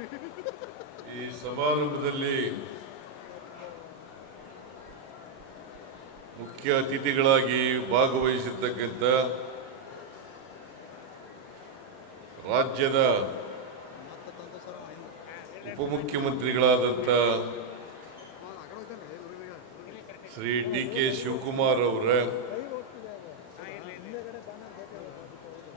ಈ ಸಮಾರಂಭದಲ್ಲಿ ಮುಖ್ಯ ಅತಿಥಿಗಳಾಗಿ ಭಾಗವಹಿಸಿರ್ತಕ್ಕಂಥ ರಾಜ್ಯದ ಉಪಮುಖ್ಯಮಂತ್ರಿಗಳಾದಂಥ ಶ್ರೀ ಡಿ.ಕೆ. ಶಿವಕುಮಾರ್ ಅವರ,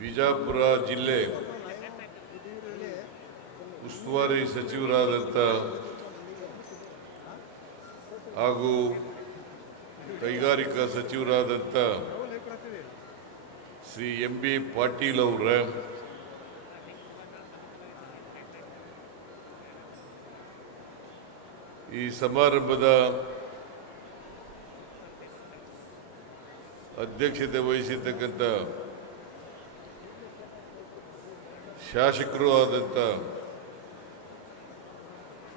ಬಿಜಾಪುರ ಜಿಲ್ಲೆ ಉಸ್ತುವಾರಿ ಸಚಿವರಾದಂಥ ಹಾಗೂ ಕೈಗಾರಿಕಾ ಸಚಿವರಾದಂಥ ಶ್ರೀ ಎಂ.ಬಿ. ಪಾಟೀಲ್ ಅವರ, ಈ ಸಮಾರಂಭದ ಅಧ್ಯಕ್ಷತೆ ವಹಿಸಿರ್ತಕ್ಕಂಥ ಶಾಸಕರು ಆದಂಥ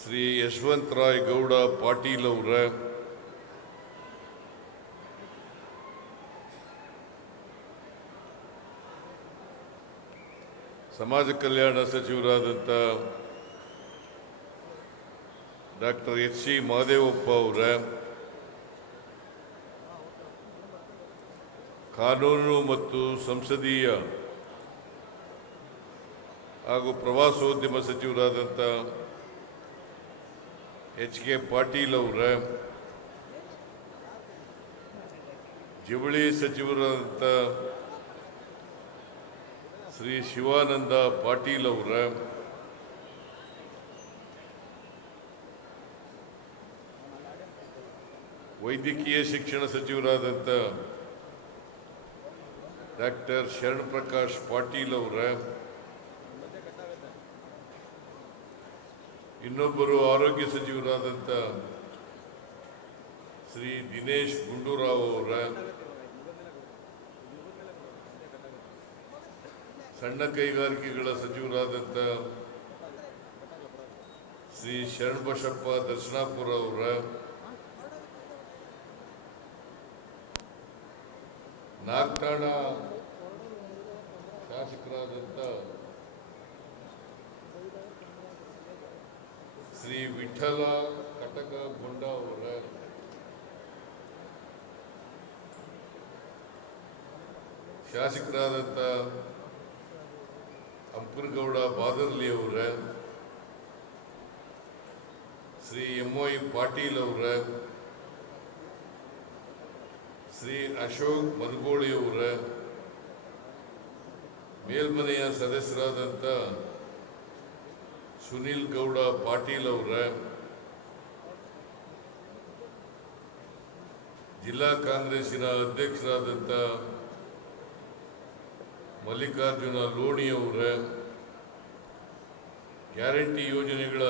ಶ್ರೀ ಯಶವಂತರಾಯ್ ಗೌಡ ಪಾಟೀಲ್ ಅವರ, ಸಮಾಜ ಕಲ್ಯಾಣ ಸಚಿವರಾದಂಥ ಡಾಕ್ಟರ್ ಎಚ್.ಸಿ. ಮಹದೇವಪ್ಪ ಅವರ, ಕಾನೂನು ಮತ್ತು ಸಂಸದೀಯ ಹಾಗೂ ಪ್ರವಾಸೋದ್ಯಮ ಸಚಿವರಾದಂಥ ಎಚ್.ಕೆ. ಪಾಟೀಲ್ ಅವರ, ಜವಳಿ ಸಚಿವರಾದಂಥ ಶ್ರೀ ಶಿವಾನಂದ ಪಾಟೀಲ್ ಅವರ, ವೈದ್ಯಕೀಯ ಶಿಕ್ಷಣ ಸಚಿವರಾದಂಥ ಡಾಕ್ಟರ್ ಶರಣ್ ಪ್ರಕಾಶ್ ಪಾಟೀಲ್ ಅವರ, ಇನ್ನೊಬ್ಬರು ಆರೋಗ್ಯ ಸಚಿವರಾದಂಥ ಶ್ರೀ ದಿನೇಶ್ ಗುಂಡೂರಾವ್ ಅವರ, ಸಣ್ಣ ಕೈಗಾರಿಕೆಗಳ ಸಚಿವರಾದಂಥ ಶ್ರೀ ಶರಣಬಸಪ್ಪ ದರ್ಶನಾಪುರ ಅವರ, ನಾಗತಾಣ ಶಾಸಕರಾದಂಥ ಶ್ರೀ ವಿಠಲ ಕಟಕಗೊಂಡ ಅವರ, ಶಾಸಕರಾದಂಥ ಅಂಪನಗೌಡ ಬಾದರ್ಲಿ ಅವರ, ಶ್ರೀ ಎಂ.ವೈ. ಪಾಟೀಲ್ ಅವರ, ಶ್ರೀ ಅಶೋಕ್ ಮನಗೋಳಿ ಅವರ, ಮೇಲ್ಮನೆಯ ಸದಸ್ಯರಾದಂಥ ಸುನಿಲ್ ಗೌಡ ಪಾಟೀಲ್ ಅವರ, ಜಿಲ್ಲಾ ಕಾಂಗ್ರೆಸ್ಸಿನ ಅಧ್ಯಕ್ಷರಾದಂಥ ಮಲ್ಲಿಕಾರ್ಜುನ ಲೋಣಿ ಅವರ, ಗ್ಯಾರಂಟಿ ಯೋಜನೆಗಳ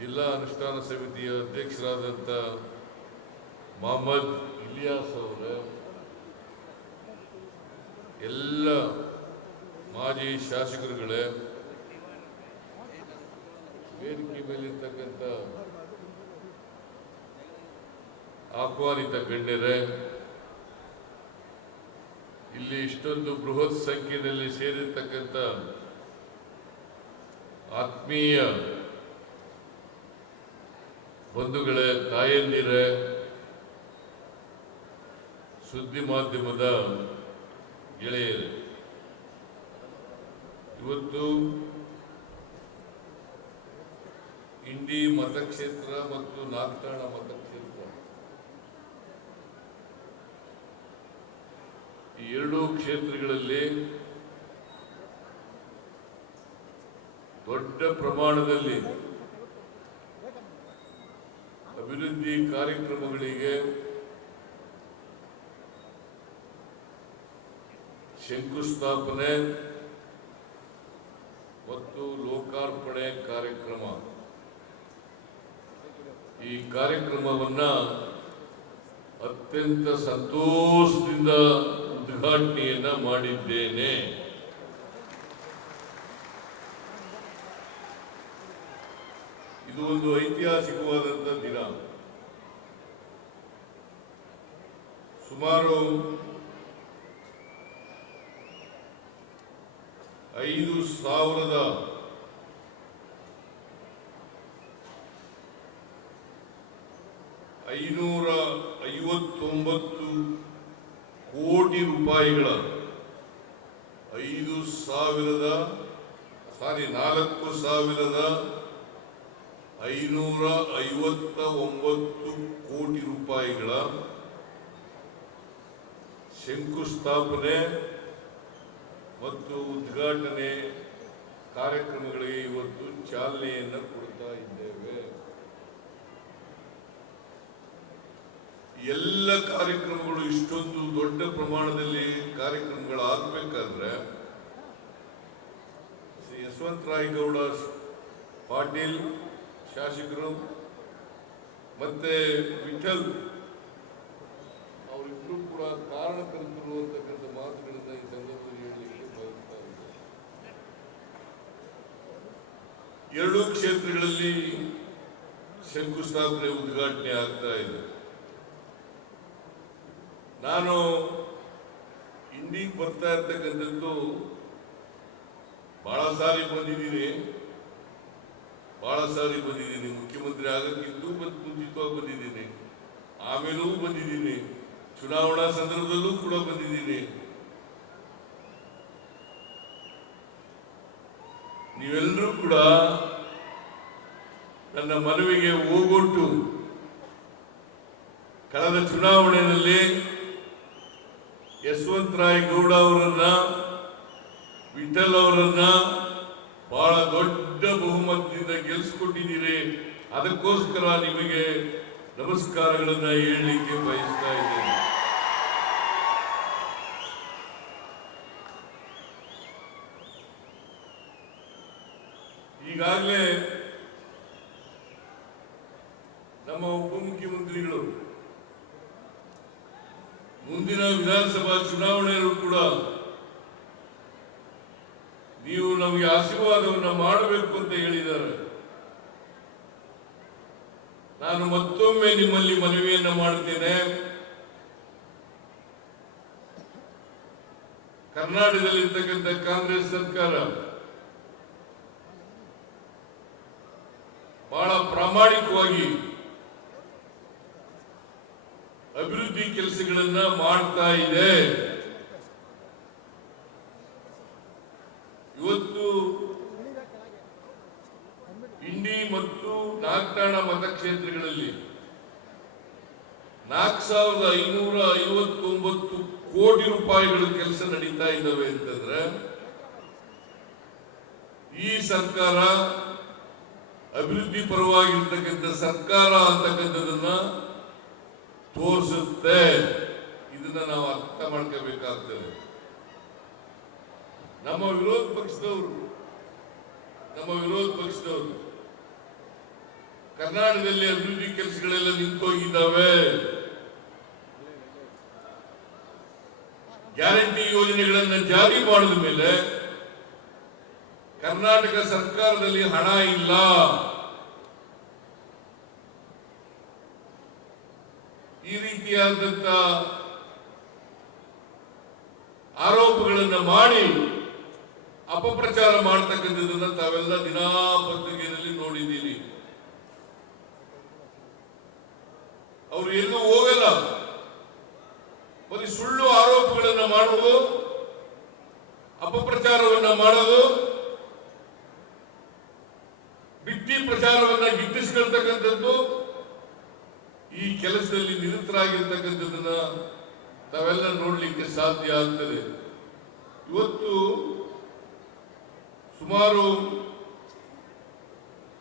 ಜಿಲ್ಲಾ ಅನುಷ್ಠಾನ ಸಮಿತಿಯ ಅಧ್ಯಕ್ಷರಾದಂಥ ಮೊಹಮ್ಮದ್ ಇಲಿಯಾಸ್ ಅವರ, ಎಲ್ಲ ಮಾಜಿ ಶಾಸಕರುಗಳೇ, ವೇದಿಕೆ ಮೇಲಿರ್ತಕ್ಕಂಥ ಆಹ್ವಾನಿತ ಗಣ್ಯರೇ, ಇಲ್ಲಿ ಇಷ್ಟೊಂದು ಬೃಹತ್ ಸಂಖ್ಯೆಯಲ್ಲಿ ಸೇರಿರ್ತಕ್ಕಂಥ ಆತ್ಮೀಯ ಬಂಧುಗಳೇ, ತಾಯಂದಿರೇ, ಸುದ್ದಿ ಮಾಧ್ಯಮದ ಗೆಳೆಯರೇ, ಇವತ್ತು ಇಂಡಿ ಮತಕ್ಷೇತ್ರ ಮತ್ತು ನಾಗತಾಣ ಮತಕ್ಷೇತ್ರ ಈ ಎರಡೂ ಕ್ಷೇತ್ರಗಳಲ್ಲಿ ದೊಡ್ಡ ಪ್ರಮಾಣದಲ್ಲಿ ಅಭಿವೃದ್ಧಿ ಕಾರ್ಯಕ್ರಮಗಳಿಗೆ ಶಂಕುಸ್ಥಾಪನೆ ಮತ್ತು ಲೋಕಾರ್ಪಣೆ ಕಾರ್ಯಕ್ರಮ. ಈ ಕಾರ್ಯಕ್ರಮವನ್ನ ಅತ್ಯಂತ ಸಂತೋಷದಿಂದ ಉದ್ಘಾಟನೆಯನ್ನ ಮಾಡಿದ್ದೇನೆ. ಇದು ಒಂದು ಐತಿಹಾಸಿಕವಾದಂಥ ದಿನ. ಸುಮಾರು 5,000 ಕೋಟಿ ರೂಪಾಯಿಗಳ 4,559 ಕೋಟಿ ರೂಪಾಯಿಗಳ ಶಂಕುಸ್ಥಾಪನೆ ಮತ್ತು ಉದ್ಘಾಟನೆ ಕಾರ್ಯಕ್ರಮಗಳಿಗೆ ಇವತ್ತು ಚಾಲನೆಯನ್ನು ಕೊಡ್ತಾ ಇದ್ದೇವೆ. ಎಲ್ಲ ಕಾರ್ಯಕ್ರಮಗಳು ಇಷ್ಟೊಂದು ದೊಡ್ಡ ಪ್ರಮಾಣದಲ್ಲಿ ಕಾರ್ಯಕ್ರಮಗಳಾಗಬೇಕಾದ್ರೆ ಶ್ರೀ ಯಶವಂತರಾಯಗೌಡ ಪಾಟೀಲ್ ಶಾಸಕರು ಮತ್ತೆ ವಿಠಲ್ ಅವರಿಬ್ಬರು ಕೂಡ ಕಾರಣಕರ್ತರು ಅಂತಕ್ಕಂಥ ಮಾತುಗಳನ್ನು ಈ ಸಂದರ್ಭದಲ್ಲಿ ಹೇಳಲಿಕ್ಕೆ ಬಯಸ್ತಾ ಇದ್ದಾರೆ. ಎರಡೂ ಕ್ಷೇತ್ರಗಳಲ್ಲಿ ಶಂಕುಸ್ಥಾಪನೆ ಉದ್ಘಾಟನೆ ಆಗ್ತಾ ಇದೆ. ನಾನು ಇಂಡಿಗೆ ಬರ್ತಾ ಇರ್ತಕ್ಕಂಥದ್ದು ಬಹಳ ಸಾರಿ ಬಂದಿದ್ದೀನಿ. ಮುಖ್ಯಮಂತ್ರಿ ಆಗಕ್ಕಿಂತೂ ಮುಂಚಿತವಾಗಿ ಬಂದಿದ್ದೀನಿ, ಆಮೇಲೂ ಬಂದಿದ್ದೀನಿ, ಚುನಾವಣಾ ಸಂದರ್ಭದಲ್ಲೂ ಕೂಡ ಬಂದಿದ್ದೀನಿ. ನೀವೆಲ್ಲರೂ ಕೂಡ ನನ್ನ ಮನವಿಗೆ ಹೋಗೊಟ್ಟು ಕಳೆದ ಚುನಾವಣೆಯಲ್ಲಿ ಯಶವಂತರಾಯಗೌಡ ಅವರನ್ನ, ವಿಠಲ್ ಅವರನ್ನ ಬಹಳ ದೊಡ್ಡ ಬಹುಮತದಿಂದ ಗೆಲ್ಲಿಸಿಕೊಟ್ಟಿದ್ದೀರಿ. ಅದಕ್ಕೋಸ್ಕರ ನಿಮಗೆ ನಮಸ್ಕಾರಗಳನ್ನ ಹೇಳಲಿಕ್ಕೆ ಬಯಸ್ತಾ ಇದ್ದೇನೆ. ಈಗಾಗಲೇ ನಮ್ಮ ಉಪಮುಖ್ಯಮಂತ್ರಿಗಳು ಮುಂದಿನ ವಿಧಾನಸಭಾ ಚುನಾವಣೆಯಲ್ಲೂ ಕೂಡ ನೀವು ನಮಗೆ ಆಶೀರ್ವಾದವನ್ನು ಮಾಡಬೇಕು ಅಂತ ಹೇಳಿದ್ದಾರೆ. ನಾನು ಮತ್ತೊಮ್ಮೆ ನಿಮ್ಮಲ್ಲಿ ಮನವಿಯನ್ನ ಮಾಡುತ್ತೇನೆ. ಕರ್ನಾಟಕದಲ್ಲಿರ್ತಕ್ಕಂಥ ಕಾಂಗ್ರೆಸ್ ಸರ್ಕಾರ ಬಹಳ ಪ್ರಾಮಾಣಿಕವಾಗಿ ಅಭಿವೃದ್ಧಿ ಕೆಲಸಗಳನ್ನ ಮಾಡ್ತಾ ಇದೆ. ಇವತ್ತು ಇಂಡಿ ಮತ್ತು ನಾಗಠಾಣ ಮತಕ್ಷೇತ್ರಗಳಲ್ಲಿ 4,559 ಕೋಟಿ ರೂಪಾಯಿಗಳ ಕೆಲಸ ನಡೀತಾ ಇದ್ದಾವೆ ಅಂತಂದ್ರೆ ಈ ಸರ್ಕಾರ ಅಭಿವೃದ್ಧಿ ಪರವಾಗಿರ್ತಕ್ಕಂಥ ಸರ್ಕಾರ ಅಂತಕ್ಕಂಥದನ್ನ ತೋರಿಸುತ್ತೆ. ಇದನ್ನ ನಾವು ಅರ್ಥ ಮಾಡ್ಕೋಬೇಕಾಗ್ತದೆ. ನಮ್ಮ ವಿರೋಧ ಪಕ್ಷದವರು ಕರ್ನಾಟಕದಲ್ಲಿ ಅಭಿವೃದ್ಧಿ ಕೆಲಸಗಳೆಲ್ಲ ನಿಂತೋಗಿದ್ದಾವೆ. ಗ್ಯಾರಂಟಿ ಯೋಜನೆಗಳನ್ನು ಜಾರಿ ಮಾಡಿದ ಮೇಲೆ ಕರ್ನಾಟಕ ಸರ್ಕಾರದಲ್ಲಿ ಹಣ ಇಲ್ಲ. ಈ ರೀತಿಯಾದಂತ ಆರೋಪಗಳನ್ನು ಮಾಡಿ ಅಪಪ್ರಚಾರ ಮಾಡತಕ್ಕಂಥದ್ದನ್ನ ತಾವೆಲ್ಲ ದಿನಪತ್ರಿಕೆಯಲ್ಲಿ ನೋಡಿದ್ದೀರಿ. ಅವರು ಎಲ್ಲೂ ಹೋಗಲ್ಲ, ಬರೀ ಸುಳ್ಳು ಆರೋಪಗಳನ್ನು ಮಾಡುವುದು, ಅಪಪ್ರಚಾರವನ್ನ ಮಾಡೋದು, ಬಿಟ್ಟಿ ಪ್ರಚಾರವನ್ನ ಗಿಟ್ಟಿಸ್ಕೊಳ್ತಕ್ಕಂಥದ್ದು, ಈ ಕೆಲಸದಲ್ಲಿ ನಿರತರಾಗಿರ್ತಕ್ಕಂಥದ್ದನ್ನ ತಾವೆಲ್ಲ ನೋಡ್ಲಿಕ್ಕೆ ಸಾಧ್ಯ ಆಗ್ತದೆ. ಇವತ್ತು ಸುಮಾರು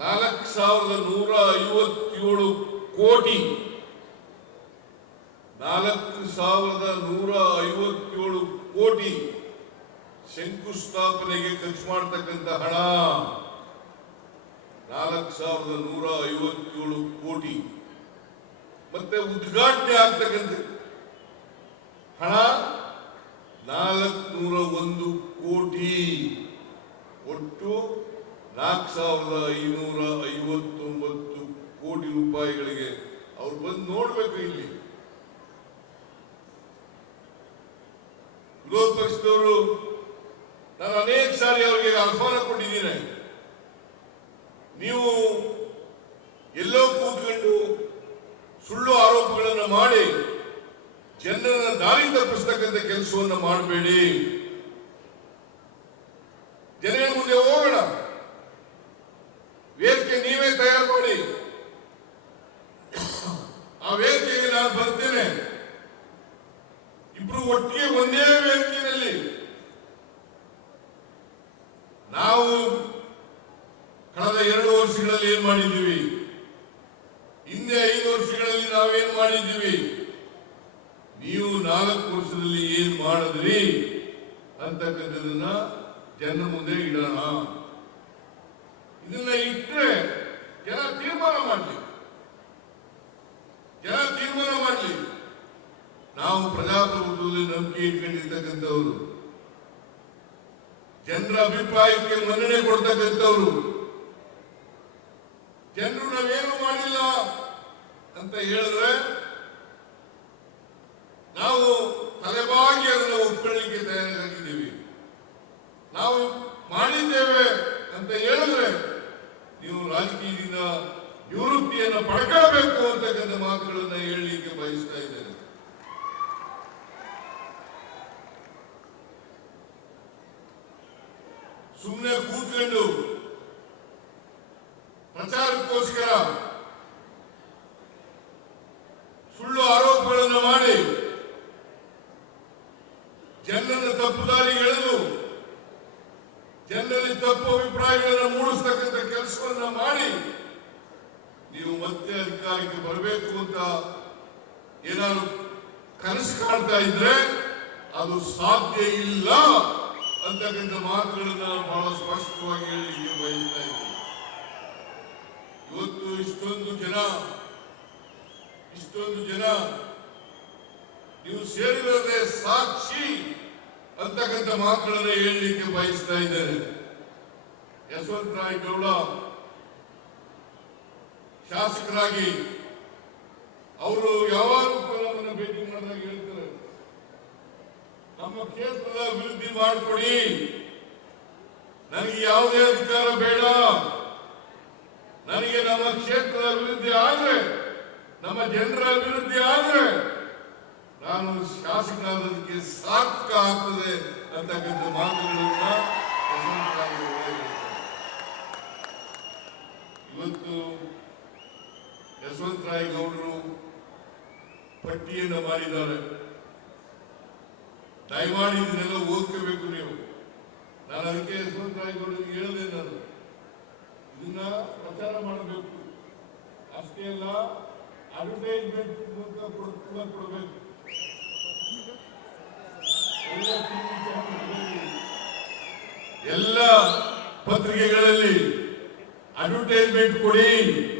4,157 ಕೋಟಿ 4,157 ಕೋಟಿ ಶಂಕುಸ್ಥಾಪನೆಗೆ ಖರ್ಚು ಮಾಡತಕ್ಕಂಥ ಹಣ 4,157 ಕೋಟಿ. ಮತ್ತೆ ಉದ್ಘಾಟನೆ ಆಗ್ತಕ್ಕಂಥ ಹಣ 401 ಕೋಟಿ. ಒಟ್ಟು 4,559 ಕೋಟಿ ರೂಪಾಯಿಗಳಿಗೆ ಅವ್ರು ಬಂದು ನೋಡ್ಬೇಕು. ಇಲ್ಲಿ ವಿರೋಧ ಪಕ್ಷದವರು ನಾನು ಅನೇಕ ಸಾರಿ ಅವರಿಗೆ ಆಹ್ವಾನ ಕೊಟ್ಟಿದ್ದೀನಿ. ನೀವು ಎಲ್ಲೋ ಕೂತ್ಕೊಂಡು ಸುಳ್ಳು ಆರೋಪಗಳನ್ನು ಮಾಡಿ ಜನರನ್ನ ದಾರಿ ತಪ್ಪಿಸ್ತಕ್ಕಂಥ ಕೆಲಸವನ್ನು ಮಾಡಬೇಡಿ. ಜನರ ಮುಂದೆ ಹೋಗೋಣ, ವೇದಿಕೆ ನೀವೇ ತಯಾರು ಮಾಡಿ, ಆ ವೇದಿಕೆಗೆ ನಾನು ಬರ್ತೇನೆ. ಇಬ್ರು ಒಟ್ಟಿಗೆ ಒಂದೇ ವೇದಿಕೆಯಲ್ಲಿ ನಾವು ಕಳೆದ 2 ವರ್ಷಗಳಲ್ಲಿ ಏನ್ ಮಾಡಿದ್ದೀವಿ, ಹಿಂದೆ 5 ವರ್ಷಗಳಲ್ಲಿ ನಾವೇನ್ ಮಾಡಿದ್ದೀವಿ, ನೀವು 4 ವರ್ಷದಲ್ಲಿ ಏನ್ ಮಾಡಿದ್ರಿ ಅಂತಕ್ಕಂಥದನ್ನ ಜನರ ಮುಂದೆ ಇಡೋಣ. ಇದನ್ನ ಇಟ್ಟರೆ ಜನ ತೀರ್ಮಾನ ಮಾಡಲಿ. ನಾವು ಪ್ರಜಾಪ್ರಭುತ್ವದಲ್ಲಿ ನಂಬಿಕೆ ಇಟ್ಕೊಂಡಿರ್ತಕ್ಕಂಥವ್ರು, ಜನರ ಅಭಿಪ್ರಾಯಕ್ಕೆ ಮನ್ನಣೆ ಕೊಡ್ತಕ್ಕಂಥವ್ರು. ಜನರು ನಾವೇನು ಮಾಡಿಲ್ಲ ಅಂತ ಹೇಳಿದ್ರೆ ನಾವು ತಲೆಬಾಗಿ ಅದನ್ನು ಒಪ್ಕೊಳ್ಳಿಕ್ಕೆ ತಯಾರಾಗಿದ್ದೀವಿ. ನಾವು ಮಾಡಿದ್ದೇವೆ ಅಂತ ಹೇಳಿದ್ರೆ ನೀವು ರಾಜಕೀಯದಿಂದ ನಿವೃತ್ತಿಯನ್ನು ಪಡ್ಕೊಳ್ಬೇಕು ಅಂತಕ್ಕಂಥ ಮಾತುಗಳನ್ನ ಹೇಳಲಿಕ್ಕೆ ಬಯಸ್ತಾ ಇದ್ದೇನೆ. ಸುಮ್ಮನೆ ಕೂತ್ಕೊಂಡು ಪ್ರಚಾರಕ್ಕೋಸ್ಕರ ಸುಳ್ಳು ಆರೋಪಗಳನ್ನು ಮಾಡಿ ಜನರನ್ನು ತಪ್ಪು ದಾರಿಗೆ ಎಳೆದು ಜನರಲ್ಲಿ ತಪ್ಪು ಅಭಿಪ್ರಾಯಗಳನ್ನು ಮೂಡಿಸ್ತಕ್ಕಂಥ ಕೆಲಸವನ್ನ ಮಾಡಿ ನೀವು ಮತ್ತೆ ಅಧಿಕಾರಕ್ಕೆ ಬರಬೇಕು ಅಂತ ಏನಾದ್ರು ಕನಸು ಕಾಣ್ತಾ ಇದ್ರೆ ಅದು ಸಾಧ್ಯ ಇಲ್ಲ ಅಂತಕ್ಕಂಥ ಮಾತುಗಳನ್ನ ಬಹಳ ಸ್ಪಷ್ಟವಾಗಿ ಹೇಳಲಿಕ್ಕೆ ಬಯಸ್ತಾ ಇದ್ದೀನಿ. ಇವತ್ತು ಇಷ್ಟೊಂದು ಜನ ನೀವು ಸೇರಿರೋದೇ ಸಾಕ್ಷಿ ಅಂತಕ್ಕಂಥ ಮಾತುಗಳನ್ನ ಹೇಳಲಿಕ್ಕೆ ಬಯಸ್ತಾ ಇದ್ದಾರೆ. ಯಶವಂತರಾಯ ಗೌಡ ಶಾಸಕರಾಗಿ ಅವರು ಯಾವಾಗಲೂ ನಮ್ಮನ್ನು ಭೇಟಿ ಮಾಡಿದಾಗ ಹೇಳ್ತಾರೆ, ನಮ್ಮ ಕ್ಷೇತ್ರದ ಅಭಿವೃದ್ಧಿ ಮಾಡಿಕೊಡಿ, ನನಗೆ ಯಾವುದೇ ಅಧಿಕಾರ ಬೇಡ, ನನಗೆ ನಮ್ಮ ಕ್ಷೇತ್ರದ ಅಭಿವೃದ್ಧಿ ಆದ್ರೆ, ನಮ್ಮ ಜನರ ಅಭಿವೃದ್ಧಿ ಆದ್ರೆ ನಾನು ಶಾಸಕರಾದಕ್ಕೆ ಸಾರ್ಥಕ ಆಗ್ತದೆ ಅಂತಕ್ಕಂಥ ಮಾತುಗಳನ್ನ ಇವತ್ತು ಯಶವಂತರಾಯ ಗೌಡರು ಪಟ್ಟಿಯನ್ನು ಮಾಡಿದ್ದಾರೆ. ದಯಮಾಡಿ ಇದನ್ನೆಲ್ಲ ಓದ್ಕೋಬೇಕು ನೀವು. ನಾನು ಅದಕ್ಕೆ ಯಶವಂತರಾಯ ಗೌಡರಿಗೆ ಹೇಳಿದೆ, ನಾನು ಇದನ್ನ ಪ್ರಚಾರ ಮಾಡಬೇಕು, ಅಷ್ಟೇ ಅಲ್ಲ ಅಡ್ವರ್ಟೈಸ್ಮೆಂಟ್ ಕೊಡಬೇಕು. ಎಲ್ಲ ಪತ್ರಿಕೆಗಳಲ್ಲಿ ಅಡ್ವರ್ಟೈಸ್ಮೆಂಟ್ ಕೊಡಿ.